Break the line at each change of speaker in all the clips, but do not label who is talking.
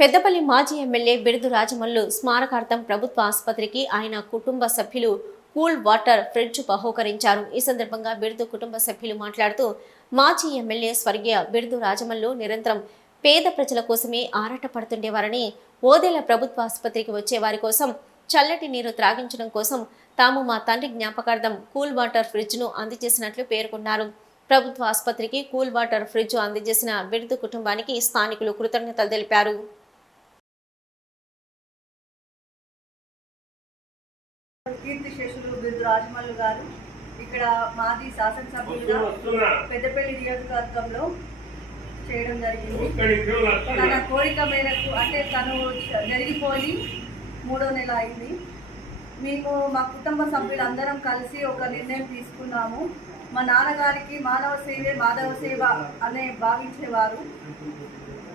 పెద్దపల్లి మాజీ ఎమ్మెల్యే బిరుదు రాజమల్లు స్మారకార్థం ప్రభుత్వ ఆసుపత్రికి ఆయన కుటుంబ సభ్యులు కూల్ వాటర్ ఫ్రిడ్జ్ బహూకరించారు. ఈ సందర్భంగా బిరుదు కుటుంబ సభ్యులు మాట్లాడుతూ మాజీ ఎమ్మెల్యే స్వర్గీయ బిరుదు రాజమల్లు నిరంతరం పేద ప్రజల కోసమే ఆరాటపడుతుండేవారని ఓదెల ప్రభుత్వ ఆసుపత్రికి వచ్చే వారి కోసం చల్లటి నీరు త్రాగించడం కోసం తాము మా తండ్రి జ్ఞాపకార్థం కూల్ వాటర్ ఫ్రిడ్జ్ను అందజేసినట్లు పేర్కొన్నారు. ప్రభుత్వ ఆసుపత్రికి కూల్ వాటర్ ఫ్రిడ్జ్ అందజేసిన బిరుదు కుటుంబానికి స్థానికులు కృతజ్ఞతలు తెలిపారు.
కీర్తి శేషులు బిరుదు రాజమల్లు గారు. ఇక్కడ మాది శాసనసభ్యులుగా పెద్దపల్లి నియోజకవర్గంలో చేయడం జరిగింది. తన కోరిక మేరకు అంటే తను జరిగిపోయి మూడో నెల అయింది. మేము మా కుటుంబ సభ్యులందరం కలిసి ఒక నిర్ణయం తీసుకున్నాము. మా నాన్నగారికి మానవ సేవే మాధవ సేవ అనే భావించేవారు.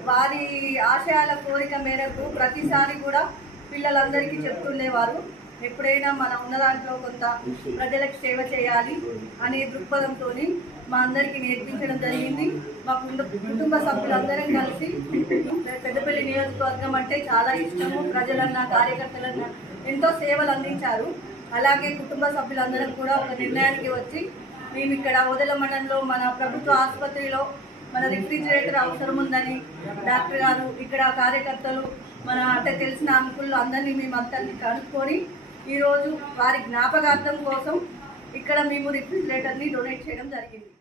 వారి ఆశయాల కోరిక మేరకు ప్రతిసారి కూడా పిల్లలందరికీ చెప్తుండేవారు. ఎప్పుడైనా మనం ఉన్న దాంట్లో కొంత ప్రజలకు సేవ చేయాలి అనే దృక్పథంతో మా అందరికీ నేర్పించడం జరిగింది. మా కుటుంబ కుటుంబ సభ్యులందరం కలిసి పెద్దపల్లి నియోజకవర్గం అంటే చాలా ఇష్టము. ప్రజలన్నా కార్యకర్తలన్నా ఎంతో సేవలు అందించారు. అలాగే కుటుంబ సభ్యులందరం కూడా ఒక నిర్ణయానికి వచ్చి మేము ఇక్కడ ఓదెల మండలంలో మన ప్రభుత్వ ఆసుపత్రిలో మన రిఫ్రిజిరేటర్ అవసరం ఉందని డాక్టర్ గారు ఇక్కడ కార్యకర్తలు మన అంటే తెలిసిన అంకుళ్ళు అందరినీ మేము అంతా కనుక్కొని ఈరోజు వారి జ్ఞాపకార్థం కోసం ఇక్కడ మేము రిఫ్రిజిరేటర్ని డొనేట్ చేయడం జరిగింది.